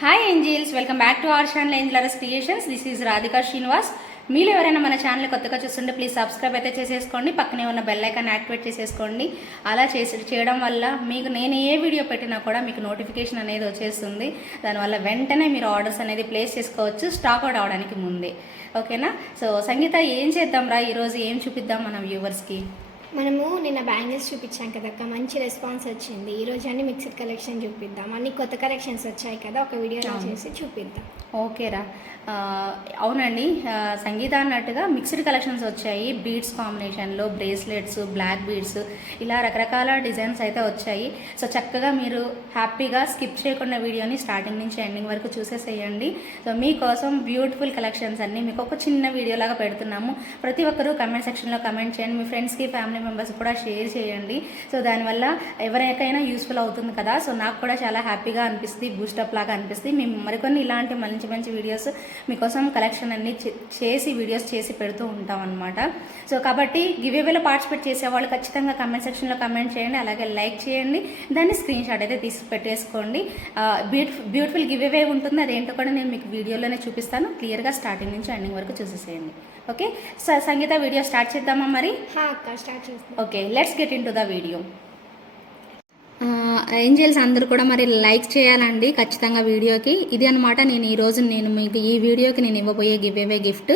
Hi angels welcome back to our channel ఏంజిలరస్ creations this is Radhika Srinivas మీరు ఎవరైనా మన channel కొత్తగా చూస్తుంటే ప్లీజ్ సబ్స్క్రైబ్ అయితే చేసేసుకోండి. పక్కనే ఉన్న బెల్ ఐకాన్ యాక్టివేట్ చేసేసుకోండి. అలా చేసి చేయడం వల్ల మీకు నేను ఏ వీడియో పెట్టినా కూడా మీకు నోటిఫికేషన్ అనేది వచ్చేస్తుంది. దానివల్ల వెంటనే మీరు ఆర్డర్స్ అనేది ప్లేస్ చేసుకోవచ్చు స్టాక్ అవుట్ అవడానికి ముందే. ఓకేనా సో సంగీత ఏం చేద్దాం రా? ఈరోజు ఏం చూపిద్దాం మన వ్యూవర్స్కి మనము నిన్న బ్యాంగిల్స్ చూపించాం కదక్క మంచి రెస్పాన్స్ వచ్చింది. ఈ రోజు అన్ని మిక్స్డ్ కలెక్షన్ చూపిద్దాం. అన్ని కొత్త కలెక్షన్స్ వచ్చాయి కదా ఒక అవును. చేసి చూపిద్దాం. ఓకేరా అవునండి. సంగీత అన్నట్టుగా మిక్స్డ్ కలెక్షన్స్ వచ్చాయి. బీడ్స్ కాంబినేషన్లో బ్రేస్లెట్స్ బ్లాక్ బీడ్స్ ఇలా రకరకాల డిజైన్స్ అయితే వచ్చాయి. సో చక్కగా మీరు హ్యాపీగా స్కిప్ చేయకుండా వీడియోని స్టార్టింగ్ నుంచి ఎండింగ్ వరకు చూసేసేయండి. సో మీకోసం బ్యూటిఫుల్ కలెక్షన్స్ అన్ని మీకు ఒక చిన్న వీడియోలాగా పెడుతున్నాము. ప్రతి ఒక్కరూ కమెంట్ సెక్షన్లో కమెంట్ చేయండి. మీ ఫ్రెండ్స్కి ఫ్యామిలీ మెంబర్స్ కూడా షేర్ చేయండి. సో దానివల్ల ఎవరికైనా యూస్ఫుల్ అవుతుంది కదా. సో నాకు కూడా చాలా హ్యాపీగా అనిపిస్తుంది బూస్టప్ లాగా అనిపిస్తుంది. మేము మరికొన్ని ఇలాంటి మంచి మంచి వీడియోస్ మీకోసం కలెక్షన్ అన్ని చేసి వీడియోస్ చేసి పెడుతూ ఉంటాం అనమాట సో కాబట్టి గివేవేలో పార్టిసిపేట్ చేసే వాళ్ళు ఖచ్చితంగా కమెంట్ సెక్షన్లో కమెంట్ చేయండి. అలాగే లైక్ చేయండి. దాన్ని స్క్రీన్ షాట్ అయితే తీసి పెట్టేసుకోండి. బ్యూటిఫుల్ బ్యూటిఫుల్ గివేవే ఉంటుంది. అదేంటో కూడా నేను మీకు వీడియోలోనే చూపిస్తాను. క్లియర్గా స్టార్టింగ్ నుంచి ఎండింగ్ వరకు చూసేసేయండి. Okay so Sangeetha video start చేద్దామా మరి? Start okay let's get into the video angels అందరూ కూడా మరి లైక్ చేయాలండి ఖచ్చితంగా వీడియోకి. ఇది అనమాట నేను ఈరోజు నేను మీకు ఈ వీడియోకి నేను ఇవ్వబోయే గివ్ అవే గిఫ్ట్.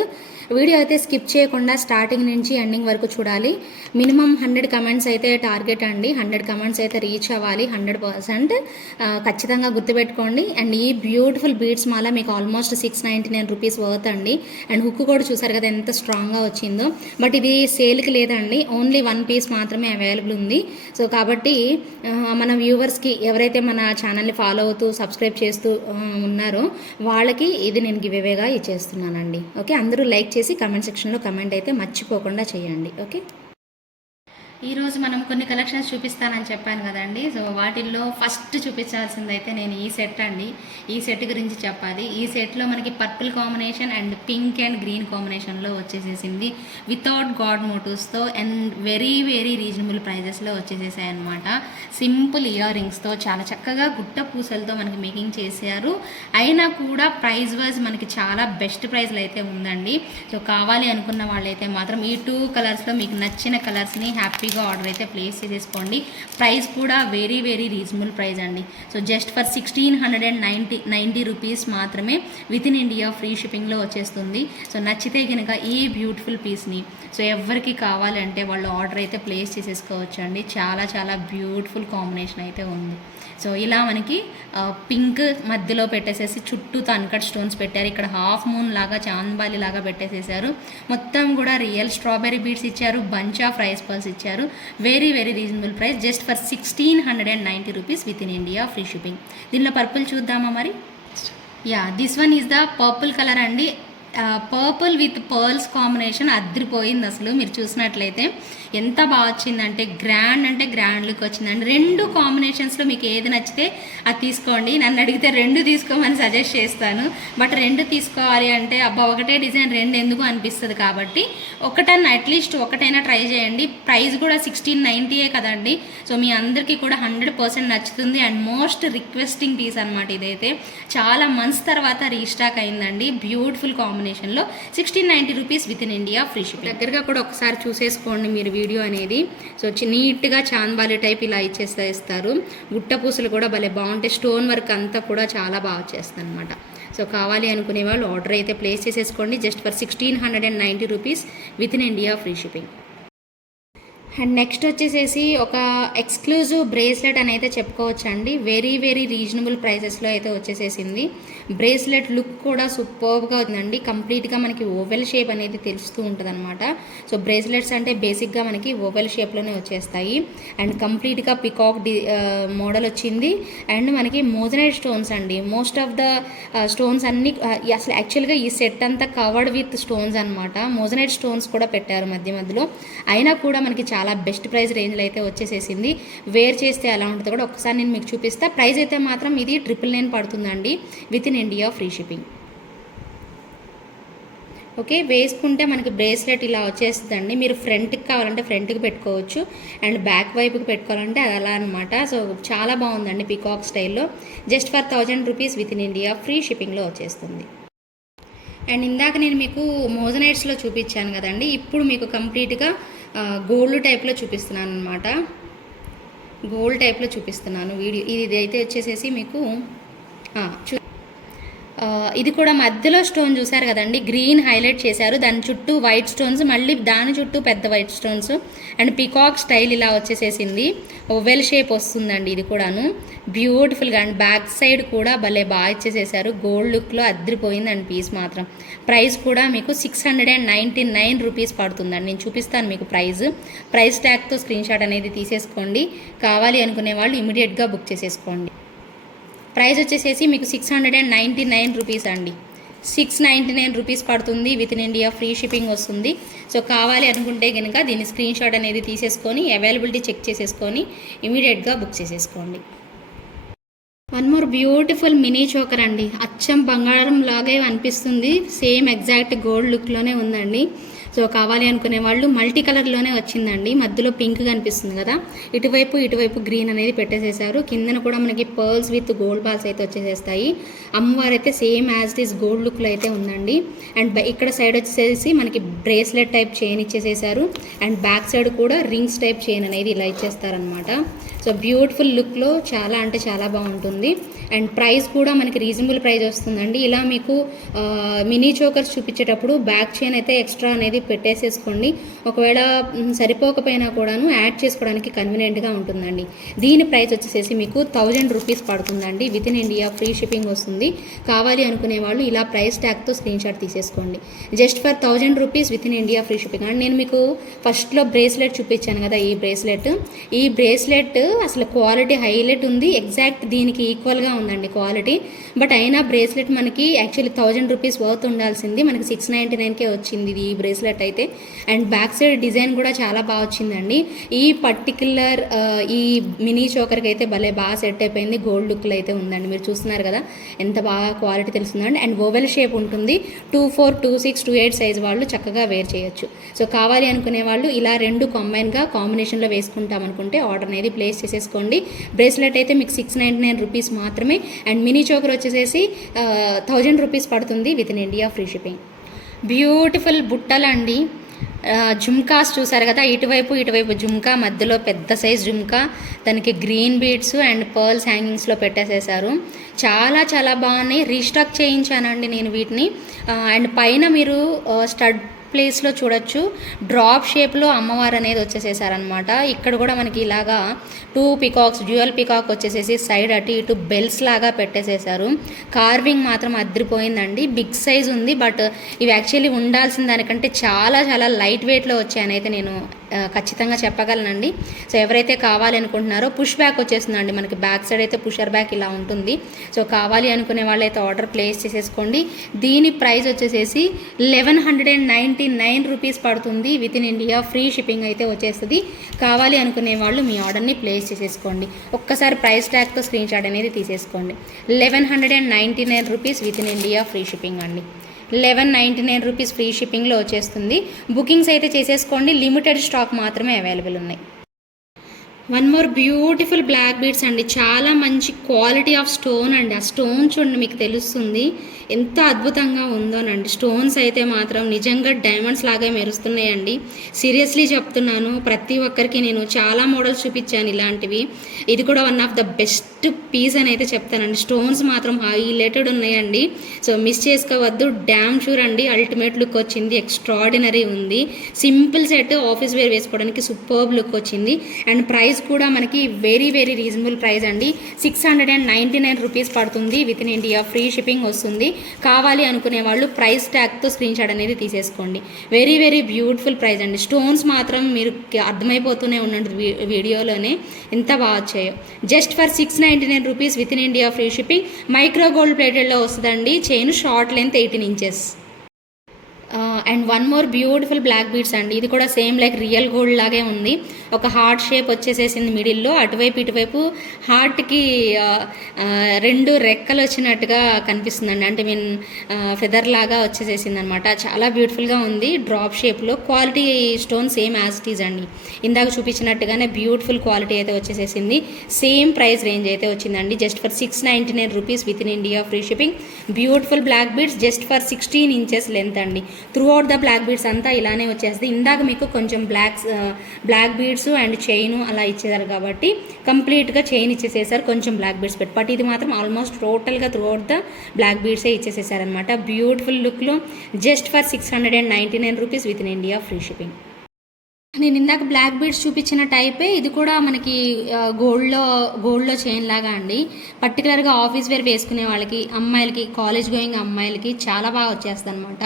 వీడియో అయితే స్కిప్ చేయకుండా స్టార్టింగ్ నుంచి ఎండింగ్ వరకు చూడాలి. మినిమం హండ్రెడ్ కమెంట్స్ అయితే టార్గెట్ అండి. హండ్రెడ్ కమెంట్స్ అయితే రీచ్ అవ్వాలి. Hundred percent. ఖచ్చితంగా గుర్తుపెట్టుకోండి. అండ్ ఈ బ్యూటిఫుల్ బీడ్స్ మాల మీకు almost six ninety nine rupees worth అండి. అండ్ హుక్ కూడా చూసారు కదా ఎంత స్ట్రాంగ్గా వచ్చిందో. బట్ ఇది సేల్కి లేదండి. ఓన్లీ వన్ పీస్ మాత్రమే అవైలబుల్ ఉంది. సో కాబట్టి మన వ్యూవర్స్కి ఎవరైతే మన ఛానల్ని ఫాలో అవుతూ సబ్స్క్రైబ్ చేస్తూ ఉన్నారో వాళ్ళకి ఇది నేను గివేవేగా ఇచ్చేస్తున్నానండి. ఓకే అందరూ లైక్ చేసి కమెంట్ సెక్షన్లో కమెంట్ అయితే మర్చిపోకుండా చేయండి. ఓకే ఈరోజు మనం కొన్ని కలెక్షన్స్ చూపిస్తానని చెప్పాను కదండి. సో వాటిల్లో ఫస్ట్ చూపించాల్సింది అయితే నేను ఈ సెట్ అండి. ఈ సెట్ గురించి చెప్పాలి. ఈ సెట్లో మనకి purple combination and pink and green కాంబినేషన్లో వచ్చేసేసింది. వితౌట్ గాడ్ మోటివ్స్తో అండ్ వెరీ వెరీ రీజనబుల్ ప్రైజెస్లో వచ్చేసేసాయి అనమాట సింపుల్ ఇయర్ రింగ్స్తో చాలా చక్కగా గుట్ట పూసలతో మనకి మేకింగ్ చేశారు. అయినా కూడా ప్రైస్ వైజ్ మనకి చాలా బెస్ట్ ప్రైస్లో అయితే ఉందండి. సో కావాలి అనుకున్న వాళ్ళైతే మాత్రం ఈ టూ కలర్స్లో మీకు నచ్చిన కలర్స్ని హ్యాపీ హ్యాపీగా ఆర్డర్ అయితే ప్లేస్ చేసేసుకోండి. ప్రైస్ కూడా వెరీ వెరీ రీజనబుల్ ప్రైస్ అండి. So just for sixteen hundred and ninety ninety rupees మాత్రమే విత్ ఇన్ ఇండియా ఫ్రీ షిప్పింగ్లో వచ్చేస్తుంది. సో నచ్చితే కనుక ఈ బ్యూటిఫుల్ పీస్ని సో ఎవరికి కావాలంటే వాళ్ళు ఆర్డర్ అయితే ప్లేస్ చేసేసుకోవచ్చు అండి చాలా చాలా బ్యూటిఫుల్ కాంబినేషన్ అయితే ఉంది. సో ఇలా మనకి పింక్ మధ్యలో పెట్టేసేసి చుట్టూ తన్కట్ స్టోన్స్ పెట్టారు. ఇక్కడ హాఫ్ మూన్ లాగా చాంద్బాలి లాగా పెట్టేసేసారు. మొత్తం కూడా రియల్ స్ట్రాబెరీ బీడ్స్ ఇచ్చారు. బంచ్ ఆఫ్ రైస్ పర్స్ ఇచ్చారు. Very very reasonable price just for sixteen hundred and ninety rupees within India free shipping దీనిలో పర్పుల్ చూద్దామా మరి? Yeah this one is the purple colour అండి. పర్పుల్ విత్ పర్ల్స్ కాంబినేషన్ అద్దరిపోయింది అసలు. మీరు చూసినట్లయితే ఎంత బాగా వచ్చిందంటే గ్రాండ్ అంటే గ్రాండ్ లుక్ వచ్చిందండి. రెండు కాంబినేషన్స్లో మీకు ఏది నచ్చితే అది తీసుకోండి. నన్ను అడిగితే రెండు తీసుకోమని సజెస్ట్ చేస్తాను. బట్ రెండు తీసుకోవాలి అంటే అబ్బా ఒకటే డిజైన్ రెండు ఎందుకు అనిపిస్తుంది కాబట్టి ఒకటన్నా అట్లీస్ట్ ఒకటైనా ట్రై చేయండి. ప్రైస్ కూడా సిక్స్టీన్ నైంటీయే కదండి. సో మీ అందరికీ కూడా హండ్రెడ్ పర్సెంట్ నచ్చుతుంది. అండ్ మోస్ట్ రిక్వెస్టింగ్ పీస్ అనమాట ఇదైతే. చాలా మంత్స్ తర్వాత రీస్టాక్ అయిందండి. బ్యూటిఫుల్ కాంబినేషన్లో sixteen ninety rupees within India free ship దగ్గరగా కూడా ఒకసారి చూసేసుకోండి మీరు వీడియో అనేది. సో నీట్గా చాంద్బాలి టైప్ ఇలా ఇచ్చేస్తా ఇస్తారు గుట్ట పూసలు కూడా భలే బాగుంటాయి. స్టోన్ వర్క్ అంతా కూడా చాలా బాగా వచ్చేస్తుంది అనమాట సో కావాలి అనుకునే వాళ్ళు ఆర్డర్ అయితే ప్లేస్ చేసేసుకోండి. Just for sixteen hundred and ninety rupees with in India free shipping. And next వచ్చేసేసి ఒక ఎక్స్క్లూజివ్ బ్రేస్లెట్ అని అయితే చెప్పుకోవచ్చండి. వెరీ వెరీ రీజనబుల్ ప్రైసెస్లో అయితే వచ్చేసేసింది. బ్రేస్లెట్ లుక్ కూడా సూపర్గా ఉందండి. కంప్లీట్గా మనకి ఓవెల్ షేప్ అనేది తెలుస్తూ ఉంటుంది అనమాట సో బ్రేస్లెట్స్ అంటే బేసిక్గా మనకి ఓవెల్ షేప్లోనే వచ్చేస్తాయి. అండ్ కంప్లీట్గా పికాక్ డి మోడల్ వచ్చింది. అండ్ మనకి మోజనైట్ స్టోన్స్ అండి. మోస్ట్ ఆఫ్ ద స్టోన్స్ అన్ని అసలు యాక్చువల్గా ఈ సెట్ అంతా కవర్డ్ విత్ స్టోన్స్ అనమాట మోజనైట్ స్టోన్స్ కూడా పెట్టారు మధ్య మధ్యలో. అయినా కూడా మనకి చాలా బెస్ట్ ప్రైస్ రేంజ్లో అయితే వచ్చేసేసింది. వేర్ చేస్తే ఎలా ఉంటుందో కూడా ఒకసారి నేను మీకు చూపిస్తా. ప్రైస్ అయితే మాత్రం ఇది ట్రిపుల్ నైన్ పడుతుందండి. Within India free shipping okay వేసుకుంటే మనకి బ్రేస్లెట్ ఇలా వచ్చేస్తుందండి. మీరు ఫ్రంట్కి కావాలంటే ఫ్రంట్కి పెట్టుకోవచ్చు. అండ్ బ్యాక్ వైపుకి పెట్టుకోవాలంటే అది అలా అనమాట సో చాలా బాగుందండి పీకాక్ స్టైల్లో just for thousand rupees within India free షిప్పింగ్లో వచ్చేస్తుంది. అండ్ ఇందాక నేను మీకు మోజనైట్స్లో చూపించాను కదండి. ఇప్పుడు మీకు కంప్లీట్గా గోల్డ్ టైప్లో చూపిస్తున్నాను అనమాట గోల్డ్ టైప్లో చూపిస్తున్నాను వీడియో. ఇది అయితే వచ్చేసేసి మీకు చూ ఇది కూడా మధ్యలో స్టోన్ చూసారు కదండి. గ్రీన్ హైలైట్ చేశారు. దాని చుట్టూ వైట్ స్టోన్స్ మళ్ళీ దాని చుట్టూ పెద్ద white stones and peacock style ఇలా వచ్చేసేసింది. ఓవెల్ షేప్ వస్తుందండి ఇది కూడాను. బ్యూటిఫుల్గా అండ్ బ్యాక్ సైడ్ కూడా భలే బాగా ఇచ్చేసేసారు. గోల్డ్ లుక్లో అద్దరిపోయింది అండ్ పీస్ మాత్రం. ప్రైస్ కూడా మీకు six hundred and ninety nine rupees పడుతుందండి. నేను చూపిస్తాను మీకు ప్రైస్. ప్రైస్ ట్యాగ్తో స్క్రీన్ షాట్ అనేది తీసేసుకోండి. కావాలి అనుకునే వాళ్ళు ఇమీడియట్గా బుక్ చేసేసుకోండి. ప్రైస్ వచ్చేసేసి మీకు six hundred and ninety nine rupees అండి. సిక్స్ నైంటీ నైన్ రూపీస్ పడుతుంది with in India free shipping వస్తుంది. సో కావాలి అనుకుంటే కనుక దీన్ని స్క్రీన్ షాట్ అనేది తీసేసుకొని అవైలబిలిటీ చెక్ చేసేసుకొని ఇమీడియట్గా బుక్ చేసేసుకోండి. One more beautiful mini choker అండి. అచ్చం బంగారం లాగే అనిపిస్తుంది. సేమ్ ఎగ్జాక్ట్ గోల్డ్ లుక్లోనే ఉందండి. సో కావాలి అనుకునే వాళ్ళు మల్టీ కలర్లోనే వచ్చిందండి. మధ్యలో పింక్ కనిపిస్తుంది కదా. ఇటువైపు ఇటువైపు గ్రీన్ అనేది పెట్టేసేసారు. కిందన కూడా మనకి పర్ల్స్ విత్ గోల్డ్ బాల్స్ అయితే వచ్చేసేస్తాయి. అమ్మవారు అయితే same as it is gold లుక్లో అయితే ఉందండి. అండ్ ఇక్కడ సైడ్ వచ్చేసి మనకి బ్రేస్లెట్ టైప్ చైన్ ఇచ్చేసేసారు. అండ్ బ్యాక్ సైడ్ కూడా రింగ్స్ టైప్ చైన్ అనేది ఇలా ఇచ్చేస్తారనమాట సో బ్యూటిఫుల్ లుక్లో చాలా అంటే చాలా బాగుంటుంది. అండ్ ప్రైస్ కూడా మనకి రీజనబుల్ ప్రైస్ వస్తుందండి. ఇలా మీకు మినీ చోకర్స్ చూపించేటప్పుడు బ్యాక్ చైన్ అయితే ఎక్స్ట్రా అనేది పెట్టేసేసుకోండి. ఒకవేళ సరిపోకపోయినా కూడాను యాడ్ చేసుకోవడానికి కన్వీనియంట్గా ఉంటుందండి. దీని ప్రైస్ వచ్చేసేసి మీకు థౌజండ్ రూపీస్ పడుతుందండి. With in India free shipping వస్తుంది. కావాలి అనుకునే వాళ్ళు ఇలా ప్రైస్ ట్యాగ్తో స్క్రీన్ షాట్ తీసేసుకోండి. Just for thousand rupees within India free shipping. And నేను మీకు ఫస్ట్లో బ్రేస్లెట్ చూపించాను కదా ఈ బ్రేస్లెట్. ఈ బ్రేస్లెట్ అసలు క్వాలిటీ హైలైట్ ఉంది. ఎగ్జాక్ట్ దీనికి ఈక్వల్గా ఉందండి క్వాలిటీ. బట్ అయినా బ్రేస్లెట్ మనకి యాక్చువల్లీ థౌజండ్ రూపీస్ వర్త్ ఉండాల్సింది. మనకి సిక్స్ నైంటీ నైన్కే వచ్చింది ఇది ఈ బ్రేస్లెట్ అయితే. అండ్ బ్యాక్ సైడ్ డిజైన్ కూడా చాలా బాగా వచ్చిందండి. ఈ పర్టిక్యులర్ ఈ మినీ చోకర్కి అయితే భలే బాగా సెట్ అయిపోయింది. గోల్డ్ లుక్లో అయితే ఉందండి. మీరు చూస్తున్నారు కదా ఎంత బాగా క్వాలిటీ తెలుస్తుందండి అండ్ ఓవెల్ షేప్ ఉంటుంది. Two four two six two eight size వాళ్ళు చక్కగా వేర్ చేయొచ్చు. సో కావాలి అనుకునే వాళ్ళు ఇలా రెండు కాంబైన్గా కాంబినేషన్లో వేసుకుంటాం అనుకుంటే ఆర్డర్ అనేది ప్లేస్ చేసేసుకోండి. బ్రేస్లెట్ అయితే మీకు సిక్స్ నైంటీ నైన్ రూపీస్ మాత్రమే అండ్ మినీ చోకర్ వచ్చేసేసి థౌజండ్ రూపీస్ పడుతుంది within India free shipping beautiful బుట్టలండి jhumkas చూసారు కదా ఇటువైపు ఇటువైపు జుమ్కా మధ్యలో పెద్ద సైజ్ జుమ్కా దానికి గ్రీన్ బీడ్స్ అండ్ పర్ల్స్ హ్యాంగింగ్స్లో పెట్టేసేసారు. చాలా చాలా బాగున్నాయి. రీస్టాక్ చేయించానండి నేను వీటిని. అండ్ పైన మీరు స్టడ్ ప్లేస్లో చూడొచ్చు. డ్రాప్ షేప్లో అమ్మవారు అనేది వచ్చేసేసారనమాట ఇక్కడ కూడా మనకి ఇలాగా టూ పికాక్స్ డ్యూయల్ పికాక్ వచ్చేసేసి సైడ్ అటు ఇటు బెల్స్ లాగా పెట్టేసేసారు. కార్వింగ్ మాత్రం అద్దరిపోయిందండి బిగ్ సైజ్ ఉంది బట్ ఇవి యాక్చువల్లీ ఉండాల్సిన దానికంటే చాలా చాలా లైట్ వెయిట్లో వచ్చాయని అయితే నేను ఖచ్చితంగా చెప్పగలనండి. సో ఎవరైతే కావాలి అనుకుంటున్నారో పుష్ బ్యాక్ వచ్చేస్తుందండి మనకి. బ్యాక్ సైడ్ అయితే పుషర్ బ్యాక్ ఇలా ఉంటుంది. సో కావాలి అనుకునే వాళ్ళైతే ఆర్డర్ ప్లేస్ చేసేసుకోండి. దీని ప్రైస్ వచ్చేసేసి eleven hundred and ninety nine rupees పడుతుంది. With in India free shipping అయితే వచ్చేస్తుంది. కావాలి అనుకునే వాళ్ళు మీ ఆర్డర్ని ప్లేస్ చేసేసుకోండి. ఒక్కసారి ప్రైస్ ట్యాగ్తో స్క్రీన్ షాట్ అనేది తీసేసుకోండి. Eleven hundred and ninety nine rupees within India free shipping అండి. Eleven ninety nine rupees free షిప్పింగ్లో వచ్చేస్తుంది. బుకింగ్స్ అయితే చేసేసుకోండి. లిమిటెడ్ స్టాక్ మాత్రమే అవైలబుల్ ఉన్నాయి. One more beautiful black beads అండి. చాలా మంచి క్వాలిటీ ఆఫ్ స్టోన్ అండి. ఆ స్టోన్ చూడండి మీకు తెలుస్తుంది. ఎంత అద్భుతంగా ఉందోనండి స్టోన్స్ అయితే మాత్రం నిజంగా డైమండ్స్ లాగే మెరుస్తున్నాయండి. సీరియస్లీ చెప్తున్నాను ప్రతి ఒక్కరికి నేను చాలా మోడల్స్ చూపించాను ఇలాంటివి. ఇది కూడా one of the best piece అని అయితే చెప్తానండి. స్టోన్స్ మాత్రం హైలైటెడ్ ఉన్నాయండి. సో మిస్ చేసుకోవద్దు. డ్యామ్ షూర్ అండి అల్టిమేట్ లుక్ వచ్చింది. ఎక్స్ట్రాడినరీ ఉంది. సింపుల్ సెట్ ఆఫీస్ వేర్ వేసుకోవడానికి సూపర్బ్ లుక్ వచ్చింది. అండ్ ప్రైస్ కూడా మనకి వెరీ వెరీ రీజనబుల్ ప్రైస్ అండి. Six hundred and ninety nine rupees పడుతుంది. With in India free shipping వస్తుంది. కావాలి అనుకునే వాళ్ళు ప్రైస్ ట్యాగ్తో స్క్రీన్ షాట్ అనేది తీసేసుకోండి. వెరీ వెరీ బ్యూటిఫుల్ ప్రైస్ అండి. స్టోన్స్ మాత్రం మీరు అర్థమైపోతూనే ఉండండి వీడియోలోనే. ఎంత బాగా వచ్చాయో. Just for six ninety nine rupees within India free shipping micro gold ప్లేటెడ్లో వస్తుందండి. Chain short length eighteen inches and one more beautiful black beads అండి. ఇది కూడా సేమ్ లైక్ రియల్ గోల్డ్ లాగే ఉంది. ఒక హార్ట్ షేప్ వచ్చేసేసింది మిడిల్లో. అటువైపు ఇటువైపు హార్ట్కి రెండు రెక్కలు వచ్చినట్టుగా కనిపిస్తుందండి. అంటే మీన్ ఫెదర్ లాగా వచ్చేసేసింది అనమాట చాలా బ్యూటిఫుల్గా ఉంది. డ్రాప్ షేప్లో quality stone same as it is అండి. ఇందాక చూపించినట్టుగానే బ్యూటిఫుల్ క్వాలిటీ అయితే వచ్చేసేసింది. సేమ్ ప్రైస్ రేంజ్ అయితే వచ్చిందండి. Just for six ninety nine rupees within India free shipping beautiful black beads just for sixteen inches length అండి. Throughout the black beads అంతా ఇలానే వచ్చేస్తుంది. ఇందాక మీకు కొంచెం blacks black beads and chain అలా ఇచ్చేసారు కాబట్టి కంప్లీట్గా చైన్ ఇచ్చేసేసారు. కొంచెం బ్లాక్ బీడ్స్ పెట్టి. బట్ ఇది మాత్రం ఆల్మోస్ట్ టోటల్గా త్రూ అవుట్ ద బ్లాక్ బీడ్సే ఇచ్చేసేసారనమాట బ్యూటిఫుల్ లుక్లో just for six hundred and ninety nine rupees within India free shipping నేను ఇందాక బ్లాక్ బీడ్స్ చూపించిన టైపే ఇది కూడా మనకి గోల్డ్లో గోల్డ్లో చైన్ లాగా అండి. పర్టికులర్గా ఆఫీస్ వేర్ వేసుకునే వాళ్ళకి అమ్మాయిలకి కాలేజ్ గోయింగ్ అమ్మాయిలకి చాలా బాగా వచ్చేస్తుంది అనమాట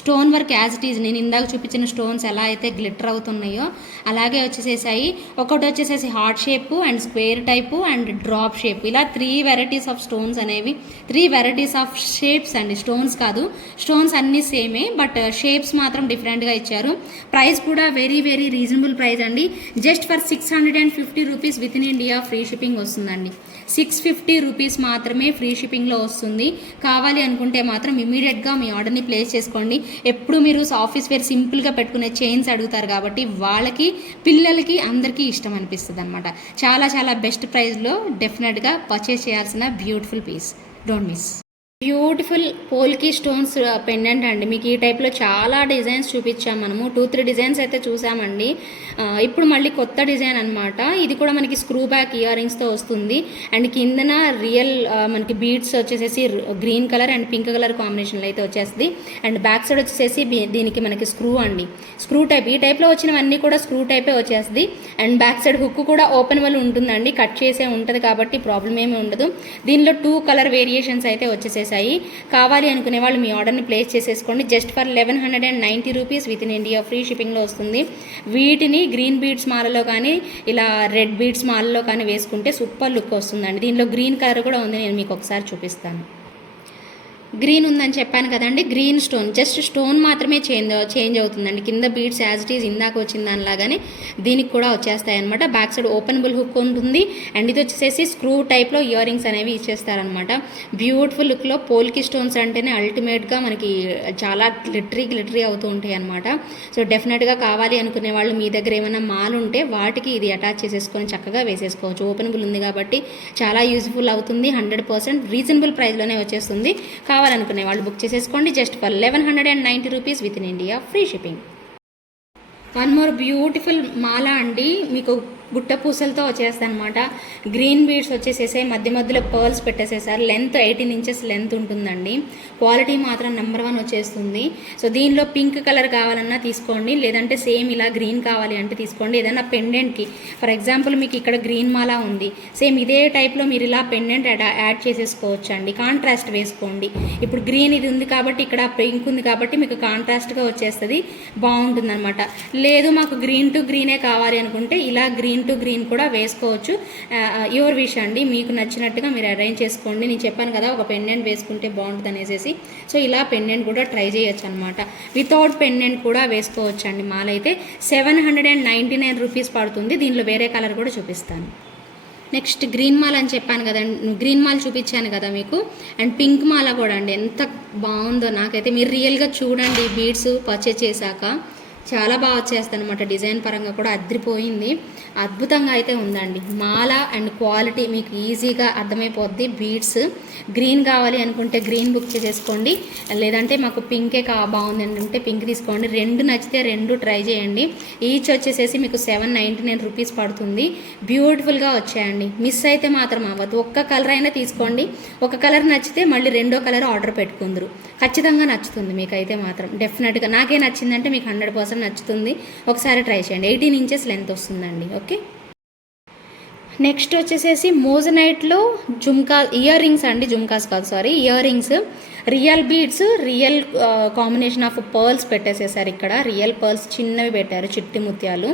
stone work as it is నేను ఇందాక చూపించిన స్టోన్స్ ఎలా అయితే గ్లిటర్ అవుతున్నాయో అలాగే వచ్చేసేసాయి. ఒకటి వచ్చేసేసి heart shape and square type and drop shape ఇలా త్రీ వెరైటీస్ ఆఫ్ స్టోన్స్ అనేవి త్రీ వెరైటీస్ ఆఫ్ షేప్స్ అండి. స్టోన్స్ కాదు. స్టోన్స్ అన్నీ సేమే బట్ షేప్స్ మాత్రం డిఫరెంట్గా ఇచ్చారు. ప్రైస్ కూడా వెరీ వెరీ రీజనబుల్ ప్రైస్ అండి. Just for six hundred and fifty rupees within India free shipping వస్తుందండి సిక్స్ ఫిఫ్టీ రూపీస్ మాత్రమే ఫ్రీ షిప్పింగ్లో వస్తుంది. కావాలి అనుకుంటే మాత్రం ఇమీడియట్గా మీ ఆర్డర్ని ప్లేస్ చేసుకోండి. ఎప్పుడు మీరు ఆఫీస్ వేర్ సింపుల్గా పెట్టుకునే చైన్స్ అడుగుతారు కాబట్టి వాళ్ళకి పిల్లలకి అందరికీ ఇష్టం అనిపిస్తుంది అనమాట చాలా చాలా బెస్ట్ ప్రైస్లో డెఫినెట్గా పర్చేస్ చేయాల్సిన beautiful piece don't miss beautiful polki stones pendant అండి. మీకు ఈ టైప్లో చాలా డిజైన్స్ చూపించాం మనము. టూ త్రీ డిజైన్స్ అయితే చూసామండి. ఇప్పుడు మళ్ళీ కొత్త డిజైన్ అనమాట ఇది కూడా మనకి స్క్రూ బ్యాక్ ఇయర్ రింగ్స్తో వస్తుంది. అండ్ కిందన రియల్ మనకి బీడ్స్ వచ్చేసేసి green colour and pink colour కాంబినేషన్లో అయితే వచ్చేస్తుంది. అండ్ బ్యాక్ సైడ్ వచ్చేసేసి దీనికి మనకి స్క్రూ అండి. Screw type. ఈ టైప్లో వచ్చినవన్నీ కూడా స్క్రూ టైపే వచ్చేస్తుంది. అండ్ బ్యాక్ సైడ్ హుక్ కూడా ఓపెన్ వల్ల ఉంటుందండి. కట్ చేసే ఉంటుంది కాబట్టి ప్రాబ్లం ఏమీ ఉండదు. దీనిలో టూ కలర్ వేరియేషన్స్ అయితే వచ్చేసాయి కావాలి అనుకునే వాళ్ళు మీ ఆర్డర్ని ప్లేస్ చేసేసుకోండి. Just for eleven hundred and ninety rupees within India free షిప్పింగ్లో వస్తుంది. వీటిని గ్రీన్ బీడ్స్ మాలలో కానీ ఇలా రెడ్ బీడ్స్ మాలలో కానీ వేసుకుంటే సూపర్ లుక్ వస్తుందండి. దీనిలో గ్రీన్ కలర్ కూడా ఉంది. నేను మీకు ఒకసారి చూపిస్తాను. గ్రీన్ ఉందని చెప్పాను కదండి గ్రీన్ స్టోన్. జస్ట్ స్టోన్ మాత్రమే చేంజ్ చేంజ్ అవుతుందండి. కింద బీడ్స్ యాజ్ ఇట్ ఈజ్ ఇందాక వచ్చిన దానిలాగానే దీనికి కూడా వచ్చేస్తాయి అనమాట బ్యాక్ సైడ్ ఓపెనబుల్ హుక్ ఉంటుంది. అండ్ ఇది వచ్చేసి స్క్రూ టైప్లో ఇయర్ రింగ్స్ అనేవి ఇచ్చేస్తారనమాట బ్యూటిఫుల్ లుక్లో పోల్కి స్టోన్స్ అంటేనే అల్టిమేట్గా మనకి చాలా గ్లిటరీ గ్లిటరీ అవుతూ ఉంటాయి అనమాట సో డెఫినెట్గా కావాలి అనుకునే వాళ్ళు మీ దగ్గర ఏమైనా మాల్ ఉంటే వాటికి ఇది అటాచ్ చేసేసుకొని చక్కగా వేసేసుకోవచ్చు. ఓపెనబుల్ ఉంది కాబట్టి చాలా యూజ్ఫుల్ అవుతుంది హండ్రెడ్ పర్సెంట్ రీజనబుల్ ప్రైస్లోనే వచ్చేస్తుంది. కావాలనుకునే వాళ్ళు బుక్ చేసేసుకోండి. Just for eleven hundred and ninety rupees within India free shipping. One more beautiful మాల అండి. మీకు బుట్ట పూసలతో అనమాట గ్రీన్ బీడ్స్ వచ్చేసేసాయి మధ్య మధ్యలో పర్ల్స్ పెట్టేసేసారు. లెంత్ ఎయిటీన్ ఇంచెస్ లెంత్ ఉంటుందండి. క్వాలిటీ మాత్రం నెంబర్ వన్ వచ్చేస్తుంది. సో దీనిలో పింక్ కలర్ కావాలన్నా తీసుకోండి లేదంటే సేమ్ ఇలా గ్రీన్ కావాలి అంటే తీసుకోండి. ఏదైనా పెండెంట్కి ఫర్ ఎగ్జాంపుల్ మీకు ఇక్కడ గ్రీన్ మాల ఉంది. సేమ్ ఇదే టైప్లో మీరు ఇలా పెండెంట్ యాడ్ చేసేసుకోవచ్చు అండి కాంట్రాస్ట్ వేసుకోండి. ఇప్పుడు గ్రీన్ ఇది ఉంది కాబట్టి ఇక్కడ పింక్ ఉంది కాబట్టి మీకు కాంట్రాస్ట్గా వచ్చేస్తుంది. బాగుంటుంది అనమాట లేదు మాకు గ్రీన్ టు గ్రీనే కావాలి అనుకుంటే ఇలా గ్రీన్ టు గ్రీన్ కూడా వేసుకోవచ్చు. యువర్ విష్ అండి. మీకు నచ్చినట్టుగా మీరు అరేంజ్ చేసుకోండి. నేను చెప్పాను కదా ఒక పెండెంట్ వేసుకుంటే బాగుంటుంది అనేసి సో ఇలా పెండెంట్ కూడా ట్రై చేయొచ్చు అనమాట వితౌట్ పెండెంట్ కూడా వేసుకోవచ్చు అండి మాల అయితే seven hundred and ninety nine rupees పడుతుంది. దీనిలో వేరే కలర్ కూడా చూపిస్తాను. నెక్స్ట్ గ్రీన్ మాల్ అని చెప్పాను కదండి గ్రీన్ మాల్ చూపించాను కదా మీకు. అండ్ పింక్ మాల కూడా అండి. ఎంత బాగుందో నాకైతే. మీరు రియల్గా చూడండి బీడ్స్ పర్చేస్ చేశాక. చాలా బాగా వచ్చేస్తుంది అనమాట డిజైన్ పరంగా కూడా అద్రిపోయింది. అద్భుతంగా అయితే ఉందండి. మాల అండ్ క్వాలిటీ మీకు ఈజీగా అర్థమైపోద్ది. బీడ్స్ గ్రీన్ కావాలి అనుకుంటే గ్రీన్ బుక్ చేసేసుకోండి. లేదంటే మాకు పింకే కా బాగుంది అంటే పింక్ తీసుకోండి. రెండు నచ్చితే రెండు ట్రై చేయండి. ఈచ్ వచ్చేసేసి మీకు సెవెన్ నైంటీ నైన్ రూపీస్ పడుతుంది. బ్యూటిఫుల్గా వచ్చాయండి. మిస్ అయితే మాత్రం అవ్వదు. ఒక్క కలర్ అయినా తీసుకోండి. ఒక కలర్ నచ్చితే మళ్ళీ రెండో కలర్ ఆర్డర్ పెట్టుకుందరు. ఖచ్చితంగా నచ్చుతుంది మీకైతే మాత్రం. డెఫినెట్గా నాకే నచ్చిందంటే మీకు హండ్రెడ్ పర్సెంట్ నచ్చుతుంది. ఒకసారి ట్రై చేయండి. ఎయిటీన్ ఇంచెస్ లెంత్ వస్తుందండి. ఓకే నెక్స్ట్ వచ్చేసేసి మోజనైట్లో జుమ్కా ఇయర్ రింగ్స్ అండి. జుమ్కాస్ కాదు sorry earrings real beads real combination of pearls పెట్టేసేసారు ఇక్కడ. రియల్ పర్ల్స్ చిన్నవి పెట్టారు చిట్టి ముత్యాలు.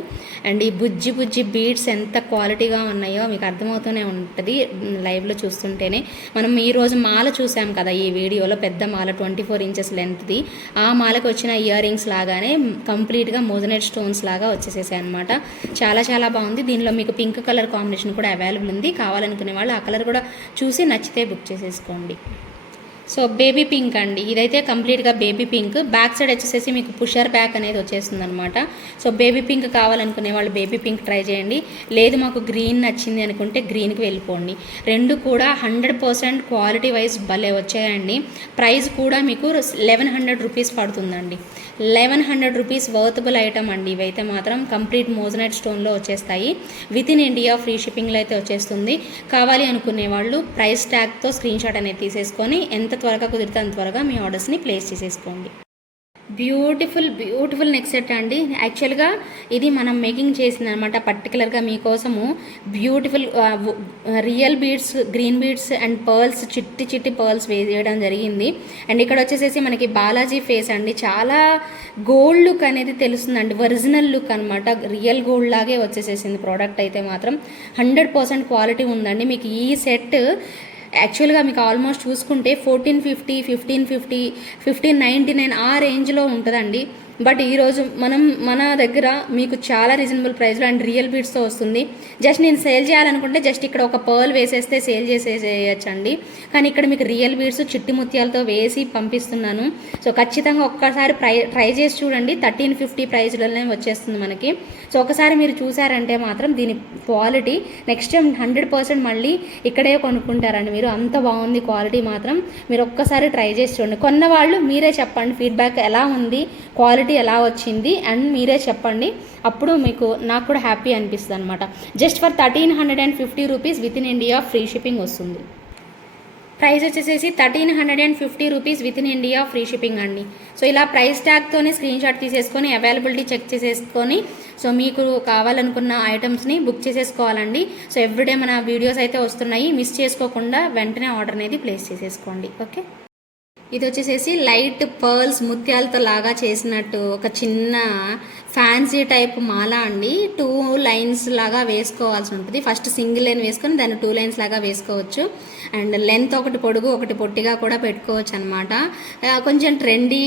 అండ్ ఈ బుజ్జి బుజ్జి బీడ్స్ ఎంత క్వాలిటీగా ఉన్నాయో మీకు అర్థమవుతూనే ఉంటుంది లైవ్లో చూస్తుంటేనే. మనం ఈరోజు రోజు మాల చూసాం కదా ఈ వీడియోలో పెద్ద మాల ట్వంటీ ఫోర్ ఇంచెస్ లెంత్ది. ఆ మాలకు వచ్చిన ఇయర్ రింగ్స్ లాగానే కంప్లీట్గా మోజనెట్ స్టోన్స్ లాగా వచ్చేసేసాయి అనమాట చాలా చాలా బాగుంది. దీనిలో మీకు పింక్ కలర్ కాంబినేషన్ కూడా అవైలబుల్ ఉంది. కావాలనుకునే వాళ్ళు ఆ కలర్ కూడా చూసి నచ్చితే బుక్ చేసేసుకోండి. సో బేబీ పింక్ అండి. ఇదైతే కంప్లీట్గా బేబీ పింక్. బ్యాక్ సైడ్ వచ్చేసేసి మీకు పుషర్ బ్యాక్ అనేది వచ్చేస్తుంది అనమాట సో బేబీ పింక్ కావాలనుకునే వాళ్ళు బేబీ పింక్ ట్రై చేయండి. లేదు మాకు గ్రీన్ నచ్చింది అనుకుంటే గ్రీన్కి వెళ్ళిపోండి. రెండు కూడా హండ్రెడ్ పర్సెంట్ క్వాలిటీ వైజ్ భలే వచ్చాయండి. ప్రైస్ కూడా మీకు లెవెన్ హండ్రెడ్ రూపీస్ పడుతుందండి. Eleven hundred rupees worthable item అండి ఇవైతే మాత్రం. కంప్లీట్ మోజనైట్ స్టోన్లో వచ్చేస్తాయి. విత్ ఇన్ ఇండియా ఫ్రీ షిప్పింగ్లో అయితే వచ్చేస్తుంది. కావాలి అనుకునే వాళ్ళు ప్రైస్ ట్యాగ్తో స్క్రీన్ షాట్ అనేది తీసేసుకొని ఎంత త్వరగా కుదిరితే అంత త్వరగా మీ ఆర్డర్స్ని ప్లేస్ చేసేసుకోండి. బ్యూటిఫుల్ బ్యూటిఫుల్ నెక్ సెట్ అండి. యాక్చువల్గా ఇది మనం మేకింగ్ చేసింది అనమాట పర్టికులర్గా మీకోసము. Beautiful real beads green beads and pearls చిట్టి చిట్టి పర్ల్స్ వేయడం జరిగింది. అండ్ ఇక్కడ వచ్చేసేసి మనకి బాలాజీ ఫేస్ అండి. చాలా గోల్డ్ లుక్ అనేది తెలుస్తుందండి. ఒరిజినల్ లుక్ అనమాట. రియల్ గోల్డ్ లాగే వచ్చేసేసింది ప్రోడక్ట్ అయితే మాత్రం. హండ్రెడ్ పర్సెంట్ క్వాలిటీ ఉందండి. మీకు ఈ సెట్ యాక్చువల్గా మీకు ఆల్మోస్ట్ చూసుకుంటే fourteen fifty fifteen fifty fifteen ninety nine ఆ రేంజ్లో ఉంటుందండి. బట్ ఈరోజు మనం మన దగ్గర మీకు చాలా రీజనబుల్ ప్రైస్లో అండ్ రియల్ బీడ్స్తో వస్తుంది. జస్ట్ నేను సేల్ చేయాలనుకుంటే జస్ట్ ఇక్కడ ఒక పర్ల్ వేసేస్తే సేల్ చేసేసేయచ్చండి. కానీ ఇక్కడ మీకు రియల్ బీడ్స్ చిట్టి ముత్యాలతో వేసి పంపిస్తున్నాను. సో ఖచ్చితంగా ఒక్కసారి ప్రై ట్రై చేసి చూడండి. థర్టీన్ ఫిఫ్టీ ప్రైస్లోనే వచ్చేస్తుంది మనకి. సో ఒకసారి మీరు చూసారంటే మాత్రం దీని quality next time hundred percent మళ్ళీ ఇక్కడే కొనుక్కుంటారండి మీరు. అంత బాగుంది క్వాలిటీ మాత్రం. మీరు ఒక్కసారి ట్రై చేసి చూడండి. కొన్న వాళ్ళు మీరే చెప్పండి ఫీడ్బ్యాక్ ఎలా ఉంది క్వాలిటీ ఎలా వచ్చింది అండ్ మీరే చెప్పండి. అప్పుడు మీకు నాకు కూడా హ్యాపీ అనిపిస్తుంది అనమాట just for thirteen hundred and fifty rupees with in India free shipping వస్తుంది. ప్రైస్ వచ్చేసేసి thirteen hundred and fifty rupees with in India free shipping అండి. సో ఇలా ప్రైస్ ట్యాగ్తోనే స్క్రీన్ షాట్ తీసేసుకొని అవైలబిలిటీ చెక్ చేసేసుకొని సో మీకు కావాలనుకున్న ఐటమ్స్ని బుక్ చేసేసుకోవాలండి. సో ఎవ్రీడే మన వీడియోస్ అయితే వస్తున్నాయి. మిస్ చేసుకోకుండా వెంటనే ఆర్డర్ అనేది ప్లేస్ చేసేసుకోండి. ఓకే? ఇది వచ్చేసేసి లైట్ పర్ల్స్ ముత్యాలతో లాగా చేసినట్టు ఒక చిన్న ఫ్యాన్సీ టైప్ మాల అండి. టూ లైన్స్ లాగా వేసుకోవాల్సి ఉంటుంది. ఫస్ట్ సింగిల్ లైన్ వేసుకొని దాన్ని టూ లైన్స్ లాగా వేసుకోవచ్చు. అండ్ లెంత్ ఒకటి పొడుగు ఒకటి పొట్టిగా కూడా పెట్టుకోవచ్చు అనమాట కొంచెం ట్రెండీ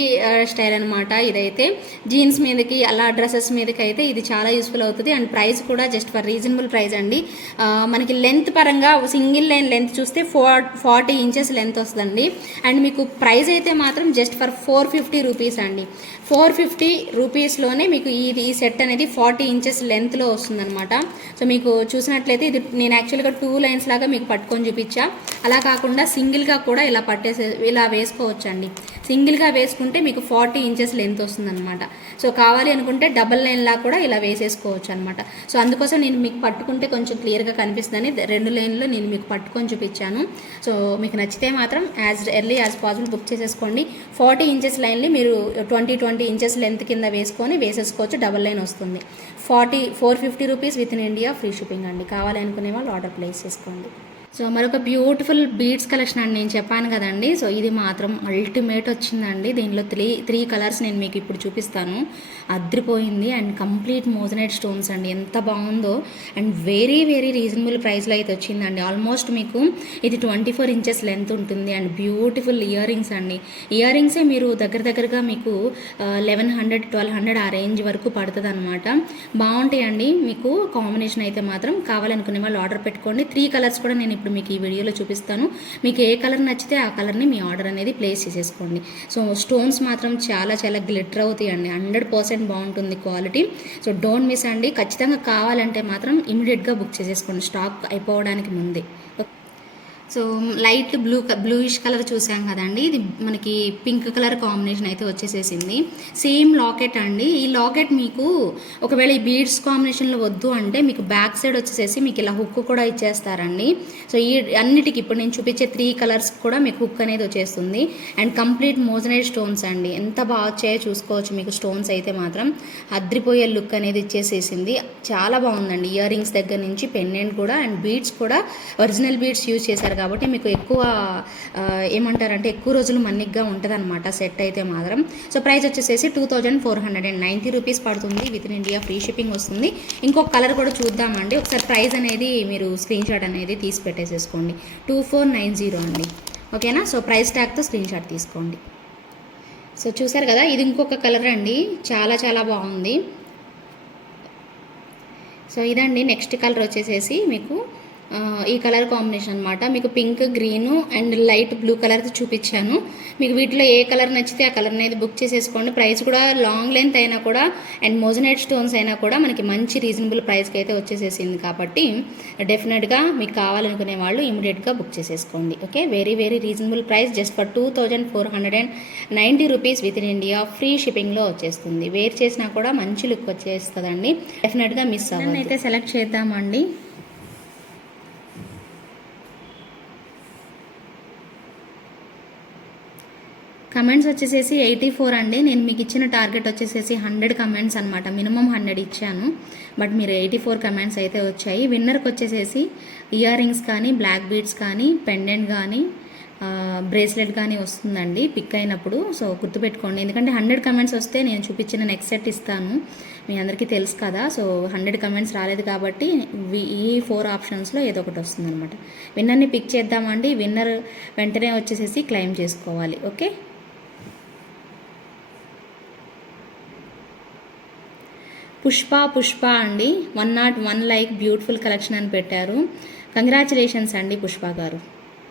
స్టైల్ అనమాట ఇదైతే. జీన్స్ మీదకి అలా డ్రెస్సెస్ మీదకి అయితే ఇది చాలా యూస్ఫుల్ అవుతుంది. అండ్ ప్రైస్ కూడా జస్ట్ ఫర్ రీజనబుల్ ప్రైస్ అండి. మనకి లెంత్ పరంగా సింగిల్ లైన్ లెంత్ చూస్తే ఫోర్ ఫార్టీ ఇంచెస్ లెంత్ వస్తుందండి. అండ్ మీకు ప్రైస్ అయితే మాత్రం just for four fifty rupees అండి. ఫోర్ ఫిఫ్టీ రూపీస్లోనే మీకు ఇది ఈ సెట్ అనేది ఫార్టీ ఇంచెస్ లెంత్లో వస్తుందన్నమాట. సో మీకు చూసినట్లయితే ఇది నేను యాక్చువల్గా టూ లైన్స్ లాగా మీకు పట్టుకొని చూపించా. అలా కాకుండా సింగిల్గా కూడా ఇలా పట్టేసే ఇలా వేసుకోవచ్చండి. సింగిల్గా వేసుకుంటే మీకు ఫార్టీ ఇంచెస్ లెంత్ వస్తుందన్నమాట. సో కావాలి అనుకుంటే డబల్ లైన్లా కూడా ఇలా వేసేసుకోవచ్చు అనమాట సో అందుకోసం నేను మీకు పట్టుకుంటే కొంచెం క్లియర్గా కనిపిస్తుందని రెండు లైన్లో నేను మీకు పట్టుకొని చూపించాను. సో మీకు నచ్చితే మాత్రం as early as possible book చేసేసుకోండి. ఫార్టీ ఇంచెస్ లైన్ని మీరు ట్వంటీ ట్వంటీ ఇంచెస్ లెంత్ కింద వేసుకొని వేసేసుకోవచ్చు. డబల్ లైన్ వస్తుంది. Forty four fifty rupees within India free shipping అండి. కావాలనుకునే వాళ్ళు ఆర్డర్ ప్లేస్ చేసుకోండి. సో మరొక బ్యూటిఫుల్ బీడ్స్ కలెక్షన్ అండి. నేను చెప్పాను కదండి. సో ఇది మాత్రం అల్టిమేట్ వచ్చిందండి. దీనిలో త్రీ త్రీ కలర్స్ నేను మీకు ఇప్పుడు చూపిస్తాను. అద్రిపోయింది అండ్ కంప్లీట్ మోజనైట్ స్టోన్స్ అండి. ఎంత బాగుందో అండ్ వెరీ వెరీ రీజనబుల్ ప్రైస్లో అయితే వచ్చిందండి. ఆల్మోస్ట్ మీకు ఇది ట్వంటీ ఫోర్ ఇంచెస్ లెంత్ ఉంటుంది అండ్ బ్యూటిఫుల్ ఇయర్ రింగ్స్ అండి. ఇయర్ రింగ్సే మీరు దగ్గర దగ్గరగా మీకు లెవెన్ హండ్రెడ్ ట్వెల్వ్ హండ్రెడ్ ఆ రేంజ్ వరకు పడుతుంది అనమాట బాగుంటాయండి మీకు కాంబినేషన్ అయితే మాత్రం కావాలనుకునే వాళ్ళు ఆర్డర్ పెట్టుకోండి. త్రీ కలర్స్ కూడా నేను ఇప్పుడు మీకు ఈ వీడియోలో చూపిస్తాను. మీకు ఏ కలర్ నచ్చితే ఆ కలర్ని మీ ఆర్డర్ అనేది ప్లేస్ చేసేసుకోండి. సో స్టోన్స్ మాత్రం చాలా చాలా గ్లిటర్ అవుతాయండి. హండ్రెడ్ పర్సెంట్ బాగుంటుంది క్వాలిటీ. సో డోంట్ మిస్ అండి. ఖచ్చితంగా కావాలంటే మాత్రం ఇమీడియట్గా బుక్ చేసేసుకోండి. స్టాక్ అయిపోవడానికి ముందే. So light blue bluish colour చూసాం కదండి. ఇది మనకి పింక్ కలర్ కాంబినేషన్ అయితే వచ్చేసేసింది. సేమ్ లాకెట్ అండి. ఈ లాకెట్ మీకు ఒకవేళ ఈ బీడ్స్ కాంబినేషన్లో వద్దు అంటే మీకు బ్యాక్ సైడ్ వచ్చేసేసి మీకు ఇలా హుక్ కూడా ఇచ్చేస్తారండి. సో ఈ అన్నిటికి ఇప్పుడు నేను చూపించే త్రీ కలర్స్ కూడా మీకు హుక్ అనేది వచ్చేస్తుంది. అండ్ కంప్లీట్ మోజనైడ్ స్టోన్స్ అండి. ఎంత బాగా వచ్చాయో చూసుకోవచ్చు మీకు స్టోన్స్ అయితే మాత్రం. అద్రిపోయే లుక్ అనేది ఇచ్చేసేసింది. చాలా బాగుందండి. ఇయర్ రింగ్స్ దగ్గర నుంచి పెన్నెంట్ కూడా అండ్ బీడ్స్ కూడా. ఒరిజినల్ బీడ్స్ యూజ్ చేశారు కాబట్టి మీకు ఎక్కువ ఏమంటారంటే ఎక్కువ రోజులు మన్నిగ్గా ఉంటుంది అనమాట సెట్ అయితే మాత్రం. సో ప్రైస్ వచ్చేసేసి two thousand four hundred and ninety rupees పడుతుంది with in India free shipping వస్తుంది. ఇంకొక కలర్ కూడా చూద్దామండి. ఒకసారి ప్రైస్ అనేది మీరు స్క్రీన్ షాట్ అనేది తీసి పెట్టేసేసుకోండి. టూ ఫోర్ నైన్ జీరో అండి. ఓకేనా? సో ప్రైస్ ట్యాగ్తో స్క్రీన్ షాట్ తీసుకోండి. సో చూసారు కదా ఇది ఇంకొక కలర్ అండి. చాలా చాలా బాగుంది. సో ఇదండి నెక్స్ట్ కలర్ వచ్చేసేసి మీకు ఈ కలర్ కాంబినేషన్ అనమాట మీకు pink green and light blue colour చూపించాను. మీకు వీటిలో ఏ కలర్ నచ్చితే ఆ కలర్ అనేది బుక్ చేసేసుకోండి. ప్రైస్ కూడా లాంగ్ లెంత్ అయినా కూడా అండ్ మోజనైట్ స్టోన్స్ అయినా కూడా మనకి మంచి రీజనబుల్ ప్రైస్కి అయితే వచ్చేసేసింది కాబట్టి డెఫినెట్గా మీకు కావాలనుకునే వాళ్ళు ఇమీడియట్గా బుక్ చేసేసుకోండి. Okay? Very very reasonable price. Just for two thousand four hundred and ninety rupees with in India free షిప్పింగ్లో వచ్చేస్తుంది. వేర్ చేసినా కూడా మంచి లుక్ వచ్చేస్తుందండి. డెఫినెట్గా మిస్ అవ్వదు అయితే సెలెక్ట్ చేద్దామండి. కమెంట్స్ వచ్చేసేసి ఎయిటీ ఫోర్ అండి. నేను మీకు ఇచ్చిన టార్గెట్ వచ్చేసేసి హండ్రెడ్ కమెంట్స్ అనమాట మినిమం హండ్రెడ్ ఇచ్చాను. బట్ మీరు ఎయిటీ ఫోర్ కమెంట్స్ అయితే వచ్చాయి. విన్నర్కి వచ్చేసేసి ఇయర్ రింగ్స్ కానీ బ్లాక్ బీడ్స్ కానీ పెండెంట్ కానీ బ్రేస్లెట్ కానీ వస్తుందండి పిక్ అయినప్పుడు. సో గుర్తుపెట్టుకోండి. ఎందుకంటే హండ్రెడ్ కమెంట్స్ వస్తే నేను చూపించిన నెక్స్ట్ సెట్ ఇస్తాను. మీ అందరికీ తెలుసు కదా. సో హండ్రెడ్ కమెంట్స్ రాలేదు కాబట్టి వి- ఈ ఫోర్ ఆప్షన్స్లో ఏదో ఒకటి వస్తుందన్నమాట. విన్నర్ని పిక్ చేద్దామండి. విన్నర్ వెంటనే వచ్చేసేసి క్లెయిమ్ చేసుకోవాలి. ఓకే పుష్ప పుష్ప అండి. One not one like beautiful collection అని పెట్టారు. కంగ్రాచులేషన్స్ అండి పుష్ప గారు.